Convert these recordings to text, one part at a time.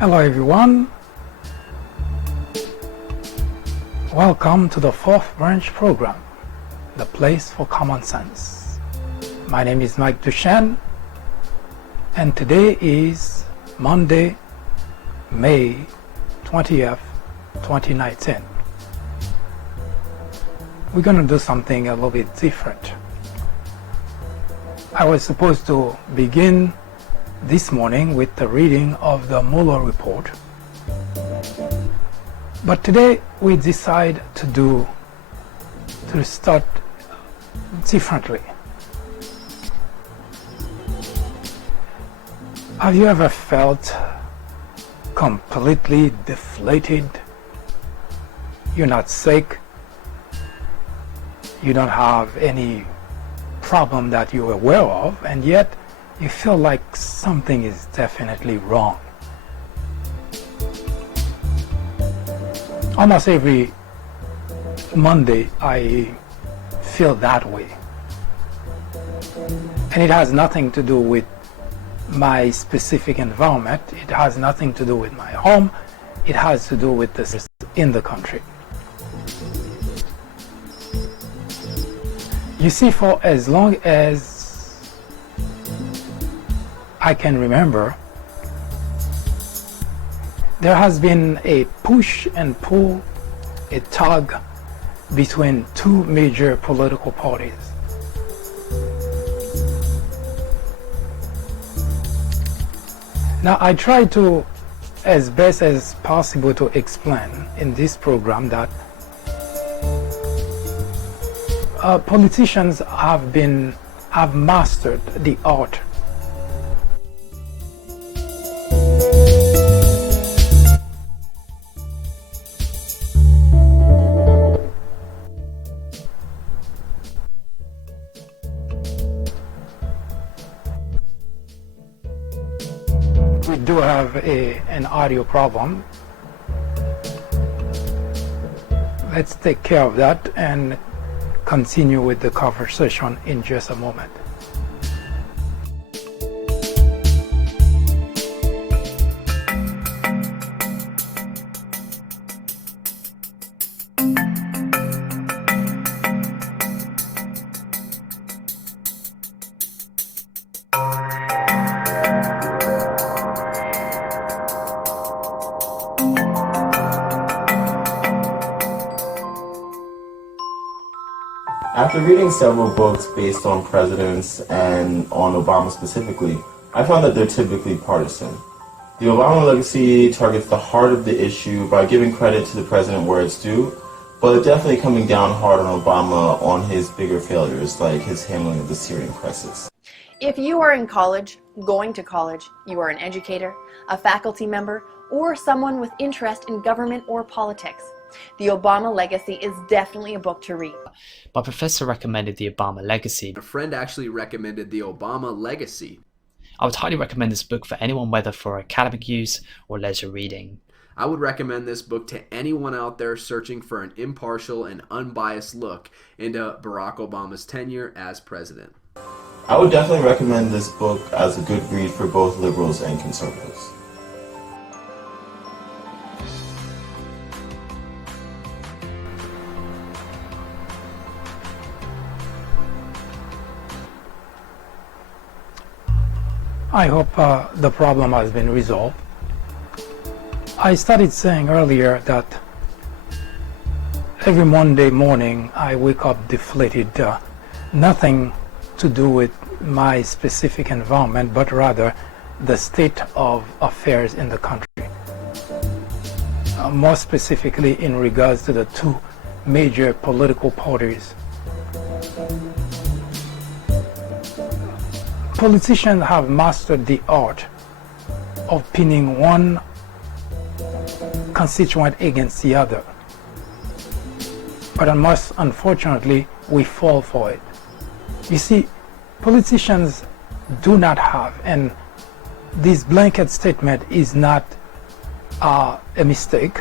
Hello everyone, welcome to the fourth branch program, the place for common sense. My name is Mike Duchenne and today is Monday, May 20th, 2019. We're going to do something a little bit different. I was supposed to begin this morning with the reading of the Mueller report, but today we decide to start differently. Have you ever felt completely deflated? You're not sick, you don't have any problem that you're aware of, and yet you feel like something is definitely wrong. Almost every Monday I feel that way. And it has nothing to do with my specific environment. It has nothing to do with my home. It has to do with this in the country. You see, for as long as I can remember, there has been a push and pull, a tug between two major political parties. Now, I try to, as best as possible, to explain in this program that politicians have mastered the art We do have an audio problem. Let's take care of that and continue with the conversation in just a moment. After reading several books based on presidents and on Obama specifically, I found that they're typically partisan. The Obama legacy targets the heart of the issue by giving credit to the president where it's due, but definitely coming down hard on Obama on his bigger failures, like his handling of the Syrian crisis. If you are in college, going to college, you are an educator, a faculty member, or someone with interest in government or politics, The Obama Legacy is definitely a book to read. My professor recommended The Obama Legacy. A friend actually recommended The Obama Legacy. I would highly recommend this book for anyone, whether for academic use or leisure reading. I would recommend this book to anyone out there searching for an impartial and unbiased look into Barack Obama's tenure as president. I would definitely recommend this book as a good read for both liberals and conservatives. I hope the problem has been resolved. I started saying earlier that every Monday morning I wake up deflated, nothing to do with my specific environment, but rather the state of affairs in the country. More specifically in regards to the two major political parties. Politicians have mastered the art of pinning one constituent against the other. But unfortunately, we fall for it. You see, politicians do not have, and this blanket statement is not a mistake.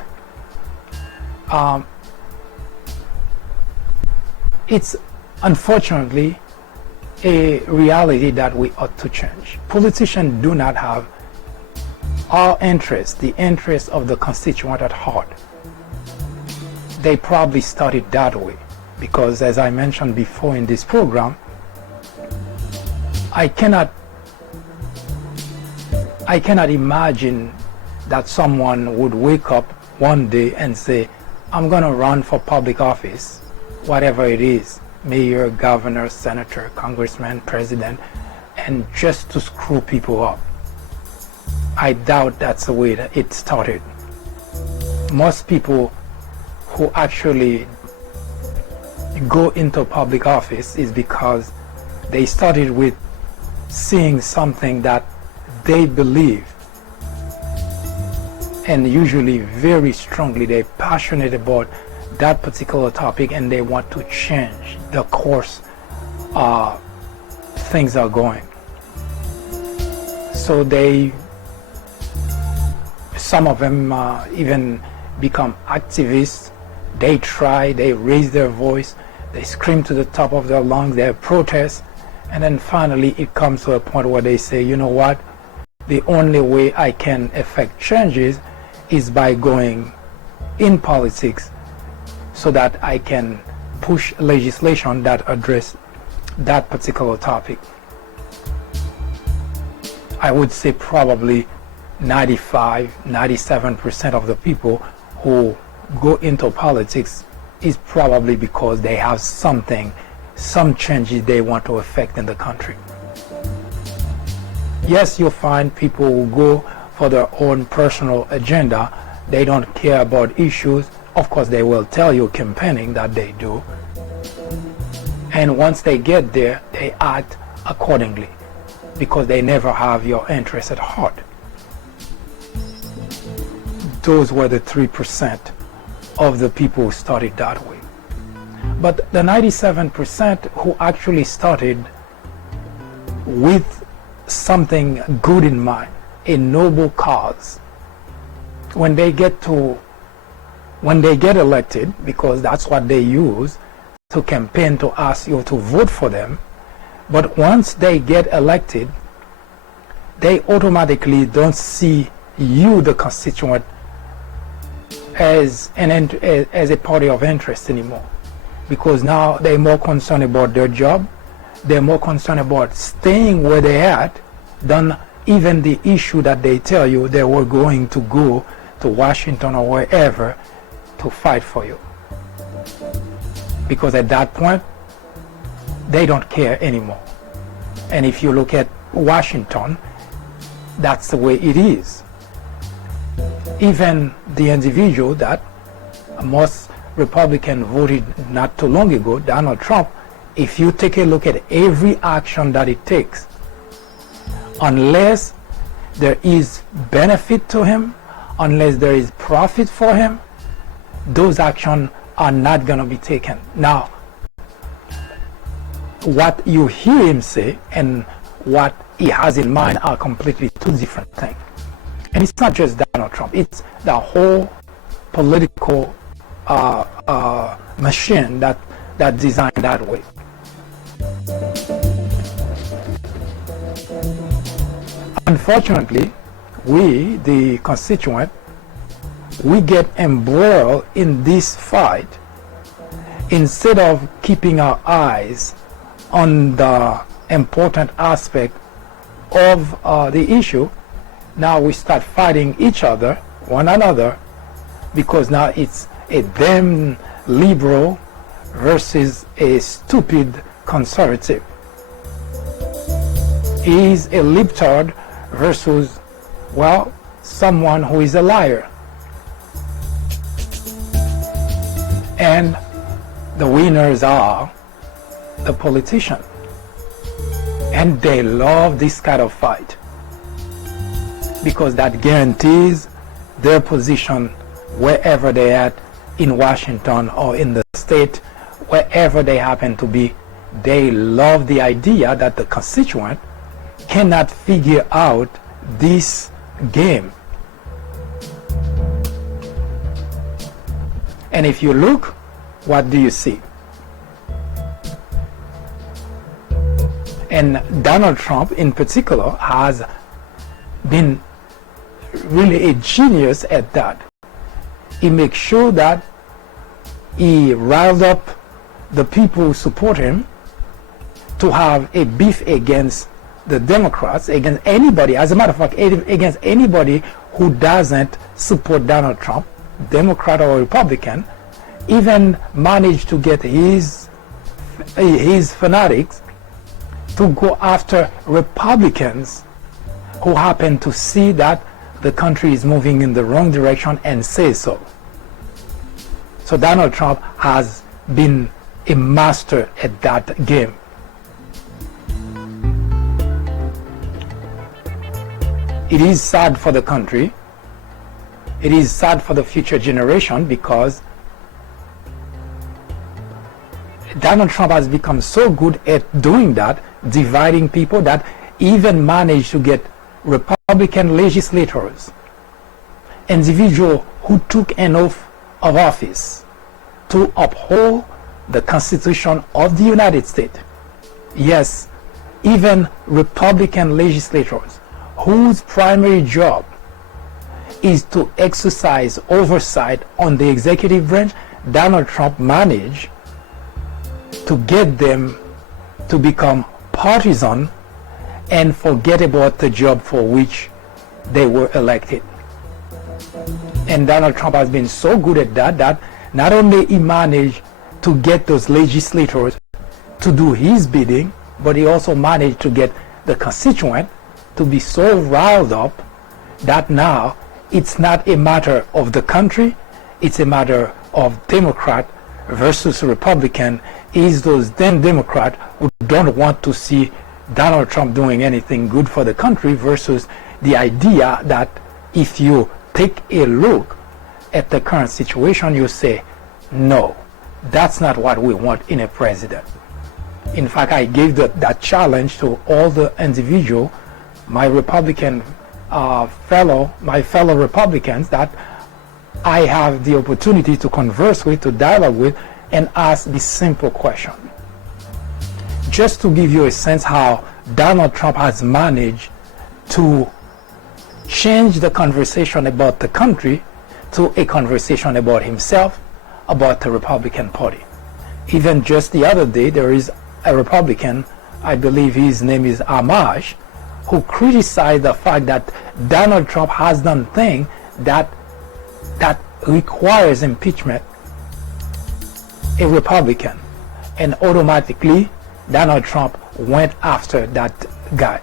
It's unfortunately a reality that we ought to change. Politicians do not have our interest, the interest of the constituent at heart, they probably started that way. Because as I mentioned before in this program, I cannot imagine that someone would wake up one day and say, I'm going to run for public office, whatever it is, mayor, governor, senator, congressman, president, and just to screw people up. I doubt that's the way that it started. Most people who actually go into public office is because they started with seeing something that they believe, and usually very strongly they're passionate about that particular topic, and they want to change the course things are going. So some of them even become activists. They raise their voice, they scream to the top of their lungs, they protest, and then finally it comes to a point where they say, you know what, the only way I can effect changes is by going in politics so that I can push legislation that address that particular topic. I would say probably 97% of the people who go into politics is probably because they have some changes they want to effect in the country. Yes, you'll find people who go for their own personal agenda. They don't care about issues. Of course, they will tell you campaigning that they do. And once they get there, they act accordingly because they never have your interest at heart. Those were the 3% of the people who started that way. But the 97% who actually started with something good in mind, a noble cause, when they get elected, because that's what they use to campaign to ask you to vote for them, but once they get elected, they automatically don't see you, the constituent, as a party of interest anymore, because now they're more concerned about their job, they're more concerned about staying where they're at than even the issue that they tell you they were going to go to Washington or wherever to fight for you. Because at that point, they don't care anymore. And if you look at Washington, that's the way it is. Even the individual that most Republicans voted not too long ago, Donald Trump, if you take a look at every action that it takes, unless there is benefit to him, unless there is profit for him, those actions are not going to be taken. Now, what you hear him say and what he has in mind are completely two different things. And it's not just Donald Trump, it's the whole political machine that designed that way. Unfortunately, we, the constituent, we get embroiled in this fight instead of keeping our eyes on the important aspect of the issue. Now we start fighting each other, one another, because now it's a damn liberal versus a stupid conservative. He's a libtard versus, well, someone who is a liar. And the winners are the politicians. And they love this kind of fight, because that guarantees their position wherever they're at, in Washington or in the state, wherever they happen to be. They love the idea that the constituent cannot figure out this game. And if you look, what do you see? And Donald Trump in particular has been really a genius at that. He makes sure that he riles up the people who support him to have a beef against the Democrats, against anybody, as a matter of fact, against anybody who doesn't support Donald Trump, Democrat or Republican. Even managed to get his fanatics to go after Republicans who happen to see that the country is moving in the wrong direction and say so. So Donald Trump has been a master at that game. It is sad for the country. It is sad for the future generation because Donald Trump has become so good at doing that, dividing people, that even managed to get Republican legislators, individuals who took an oath of office to uphold the Constitution of the United States. Yes, even Republican legislators whose primary job is to exercise oversight on the executive branch, Donald Trump managed to get them to become partisan and forget about the job for which they were elected. And Donald Trump has been so good at that that not only he managed to get those legislators to do his bidding, but he also managed to get the constituent to be so riled up that now it's not a matter of the country, it's a matter of Democrat versus Republican. Is those then Democrats who don't want to see Donald Trump doing anything good for the country versus the idea that if you take a look at the current situation, you say, no, that's not what we want in a president. In fact, I gave that challenge to all the individuals, my fellow Republicans that I have the opportunity to converse with, to dialogue with, and ask this simple question. Just to give you a sense how Donald Trump has managed to change the conversation about the country to a conversation about himself, about the Republican Party. Even just the other day, there is a Republican, I believe his name is Amidst, who criticized the fact that Donald Trump has done things that requires impeachment a Republican, and automatically Donald Trump went after that guy.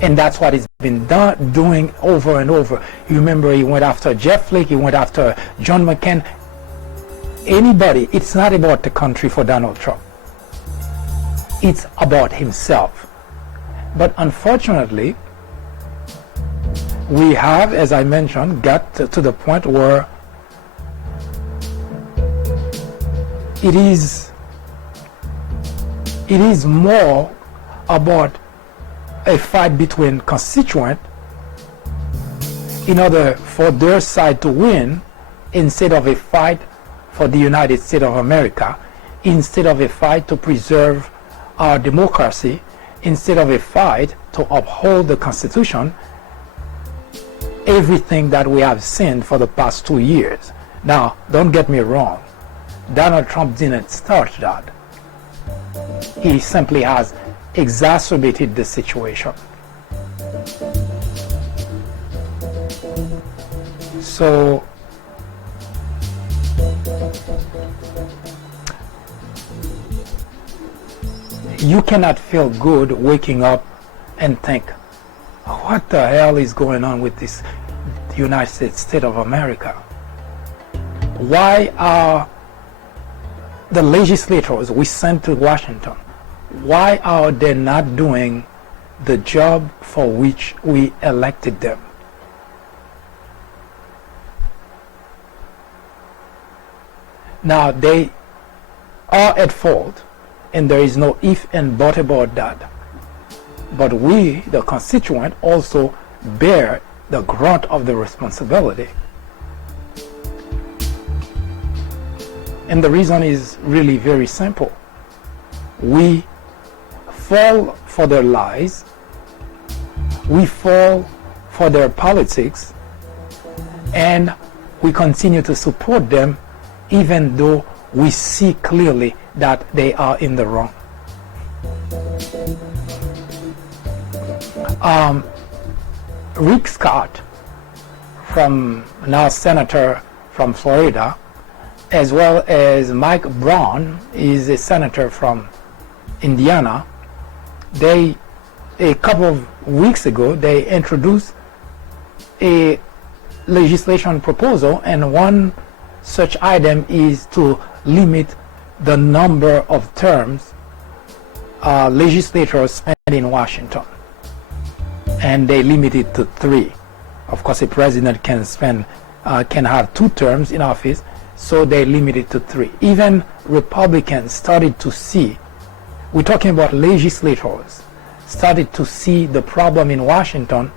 And that's what he's been doing over and over. You remember he went after Jeff Flake, he went after John McCain. Anybody, it's not about the country for Donald Trump. It's about himself. But unfortunately, we have, as I mentioned, got to the point where it is more about a fight between constituents in order for their side to win, instead of a fight for the United States of America, instead of a fight to preserve our democracy, instead of a fight to uphold the Constitution, everything that we have seen for the past 2 years. Now, don't get me wrong, Donald Trump didn't start that. He simply has exacerbated the situation. So, you cannot feel good waking up and think, what the hell is going on with this United States of America? Why are the legislators we sent to Washington, why are they not doing the job for which we elected them? Now, they are at fault, and there is no if and but about that. But we, the constituent, also bear the brunt of the responsibility. And the reason is really very simple. We fall for their lies. We fall for their politics, and we continue to support them even though we see clearly that they are in the wrong. Rick Scott, now senator from Florida, as well as Mike Brown, is a senator from Indiana. A couple of weeks ago, they introduced a legislation proposal, and one such item is to limit the number of terms legislators spend in Washington. And they limit it to 3. Of course, a president can have 2 terms in office, so they limit it to 3. Even Republicans started to see, we're talking about legislators, started to see the problem in Washington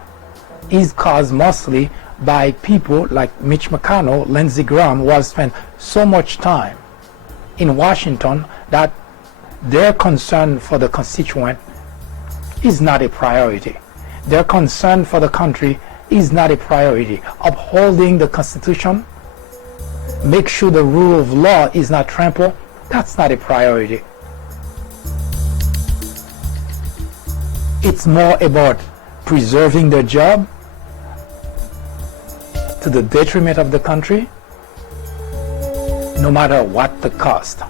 is caused mostly by people like Mitch McConnell, Lindsey Graham, who have spent so much time in Washington that their concern for the constituent is not a priority. Their concern for the country is not a priority. Upholding the Constitution, make sure the rule of law is not trampled, that's not a priority. It's more about preserving their job to the detriment of the country, no matter what the cost.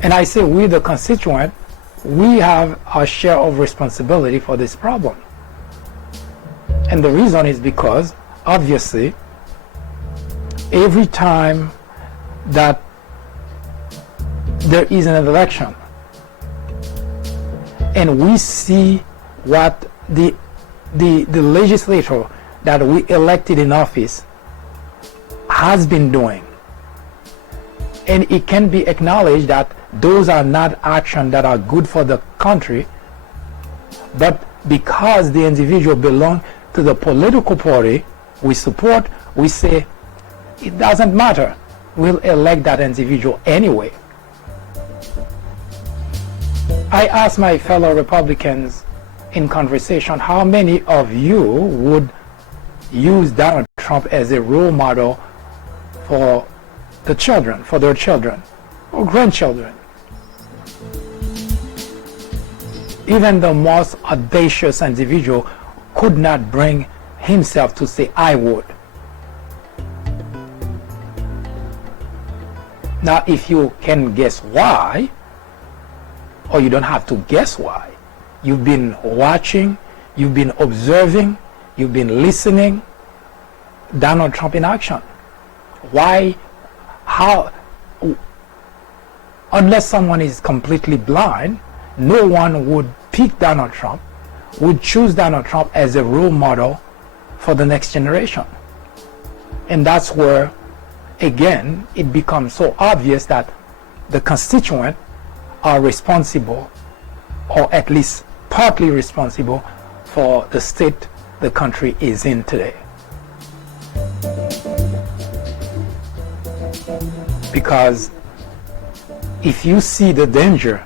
And I say we, the constituent, we have our share of responsibility for this problem. And the reason is because, obviously, every time that there is an election and we see what the legislator that we elected in office has been doing, and it can be acknowledged that those are not actions that are good for the country, but because the individual belongs to the political party we support, we say it doesn't matter, we'll elect that individual anyway. I asked my fellow Republicans in conversation, how many of you would use Donald Trump as a role model for the children, for their children or grandchildren? Even the most audacious individual could not bring himself to say, I would. Now, if you can guess why, or you don't have to guess why, you've been watching, you've been observing, you've been listening, Donald Trump in action. Why, how, unless someone is completely blind, no one would pick Donald Trump, would choose Donald Trump as a role model for the next generation. And that's where, again, it becomes so obvious that the constituent are responsible, or at least partly responsible, for the state the country is in today. Because if you see the danger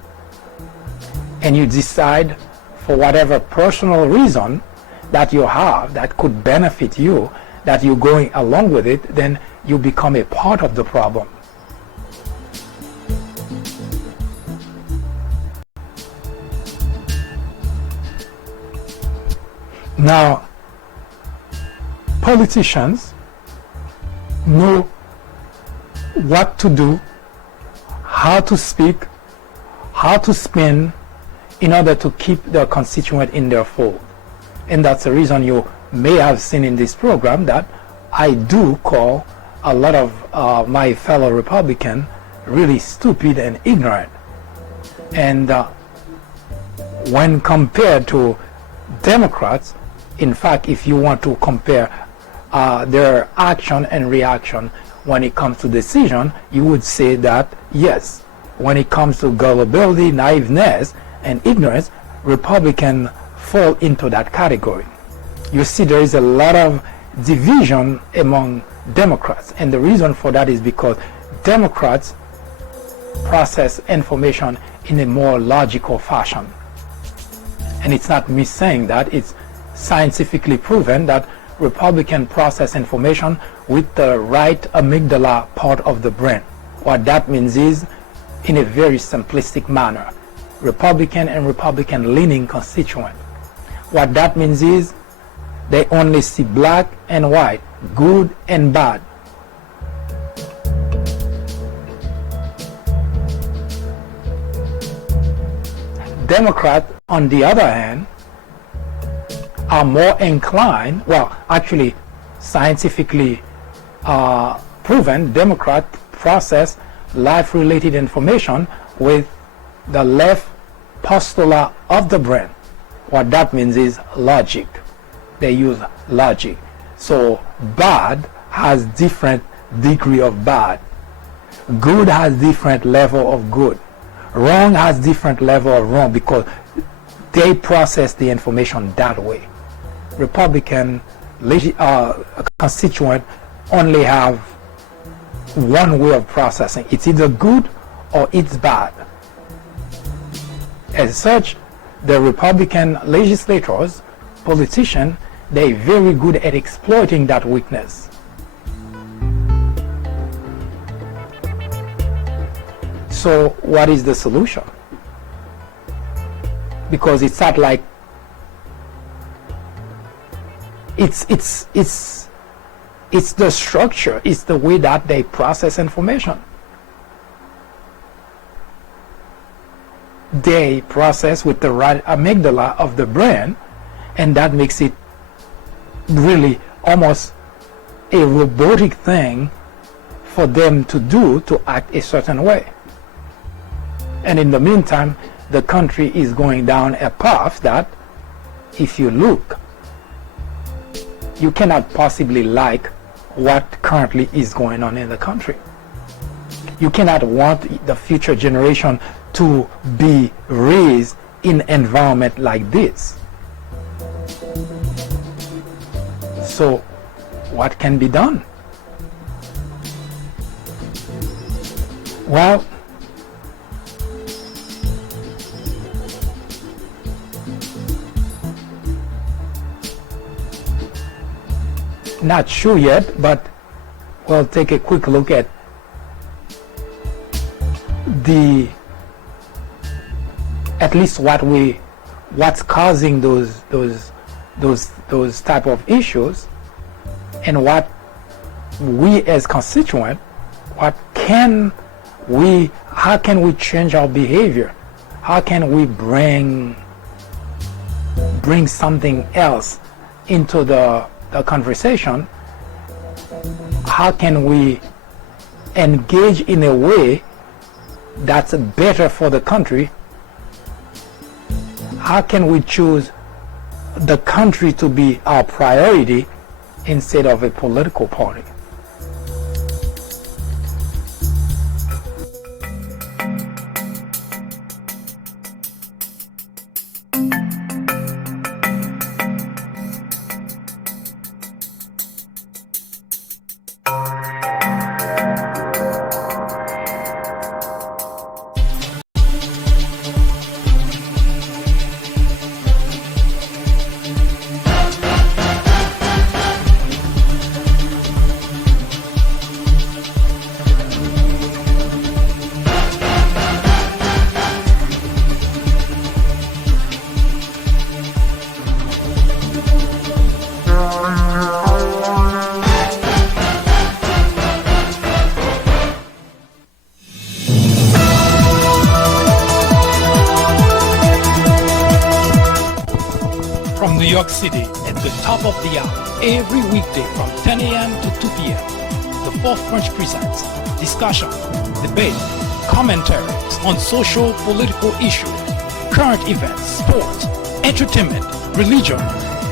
and you decide for whatever personal reason that you have that could benefit you, that you're going along with it, then you become a part of the problem. Now, politicians know what to do, how to speak, how to spin in order to keep their constituent in their fold. And that's the reason you may have seen in this program that I do call a lot of my fellow Republicans really stupid and ignorant. And when compared to Democrats, in fact, if you want to compare their action and reaction when it comes to decision, you would say that, yes, when it comes to gullibility, naiveness, and ignorance, Republicans fall into that category. You see, there is a lot of division among Democrats, and the reason for that is because Democrats process information in a more logical fashion. And it's not me saying that, it's scientifically proven that Republicans process information with the right amygdala part of the brain. What that means is, in a very simplistic manner, Republican and Republican-leaning constituent. What that means is, they only see black and white, good and bad. Democrats, on the other hand, are more inclined, well, actually, scientifically proven, Democrats process life-related information with the left postula of the brain. What that means is logic. They use logic. So bad has different degree of bad. Good has different level of good. Wrong has different level of wrong because they process the information that way. Republican constituent only have one way of processing. It's either good or it's bad. As such, the Republican legislators, politicians, they're very good at exploiting that weakness. So what is the solution? Because it's not like it's the structure, it's the way that they process information. They process with the right amygdala of the brain, and that makes it really almost a robotic thing for them to do, to act a certain way. And in the meantime, the country is going down a path that, if you look, you cannot possibly like what currently is going on in the country. You cannot want the future generation to be raised in an environment like this. So what can be done? Well, not sure yet, but we'll take a quick look at at least what's causing those type of issues, and what we as constituents, how can we change our behavior? How can we bring something else into the conversation? How can we engage in a way that's better for the country? How can we choose the country to be our priority instead of a political party? From New York City at the top of the hour, every weekday from 10 a.m. to 2 p.m. The Fourth French presents discussion, debate, commentaries on social, political issues, current events, sports, entertainment, religion,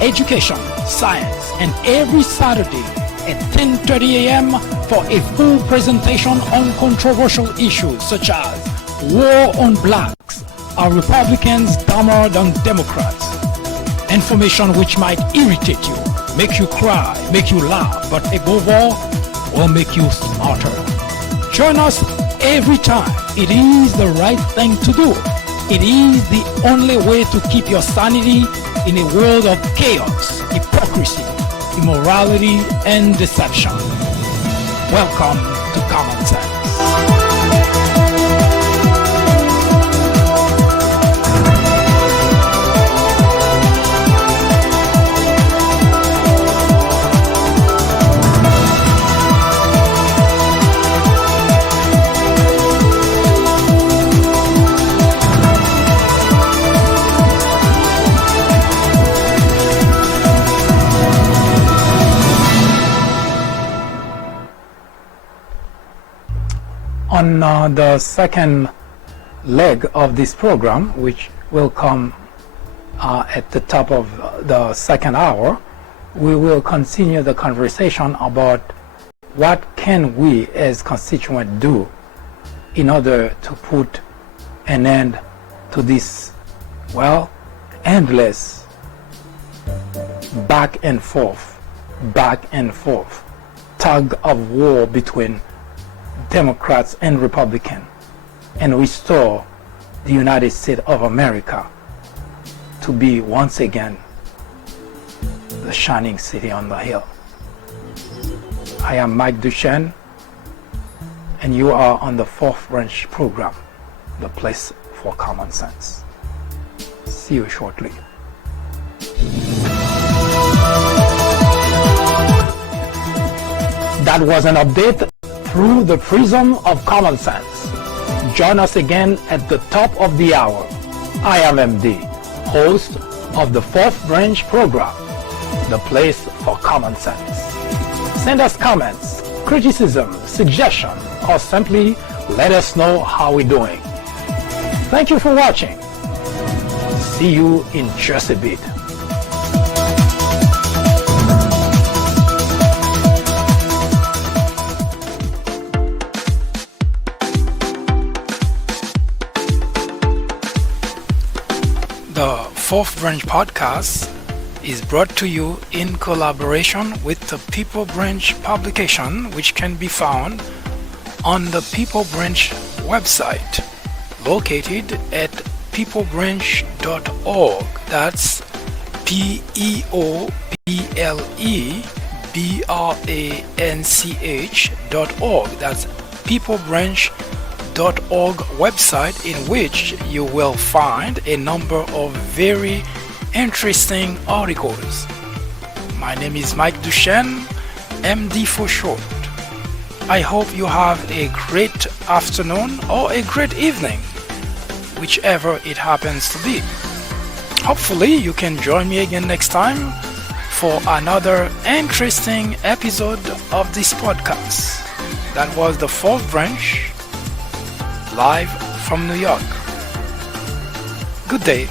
education, science, and every Saturday at 10:30 a.m. for a full presentation on controversial issues such as war on blacks, are Republicans dumber than Democrats? Information which might irritate you, make you cry, make you laugh, but above all, will make you smarter. Join us every time. It is the right thing to do. It is the only way to keep your sanity in a world of chaos, hypocrisy, immorality, and deception. Welcome to Common Sense. On the second leg of this program, which will come at the top of the second hour, we will continue the conversation about what can we as constituents do in order to put an end to this, endless back and forth tug of war between Democrats and Republicans, and restore the United States of America to be once again the shining city on the hill. I am Mike Duchesne, and you are on the Fourth Branch program, the place for common sense. See you shortly. That was an update through the prism of common sense. Join us again at the top of the hour. I am MD, host of the Fourth Branch program, the place for common sense. Send us comments, criticism, suggestion, or simply let us know how we're doing. Thank you for watching. See you in just a bit. The Fourth Branch podcast is brought to you in collaboration with the People Branch publication, which can be found on the People Branch website, located at peoplebranch.org. That's peoplebranch.org. That's peoplebranch.org website, in which you will find a number of very interesting articles. My name is Mike Duchesne, MD for short. I hope you have a great afternoon or a great evening, whichever it happens to be. Hopefully you can join me again next time for another interesting episode of this podcast. That was the Fourth Branch, live from New York. Good day.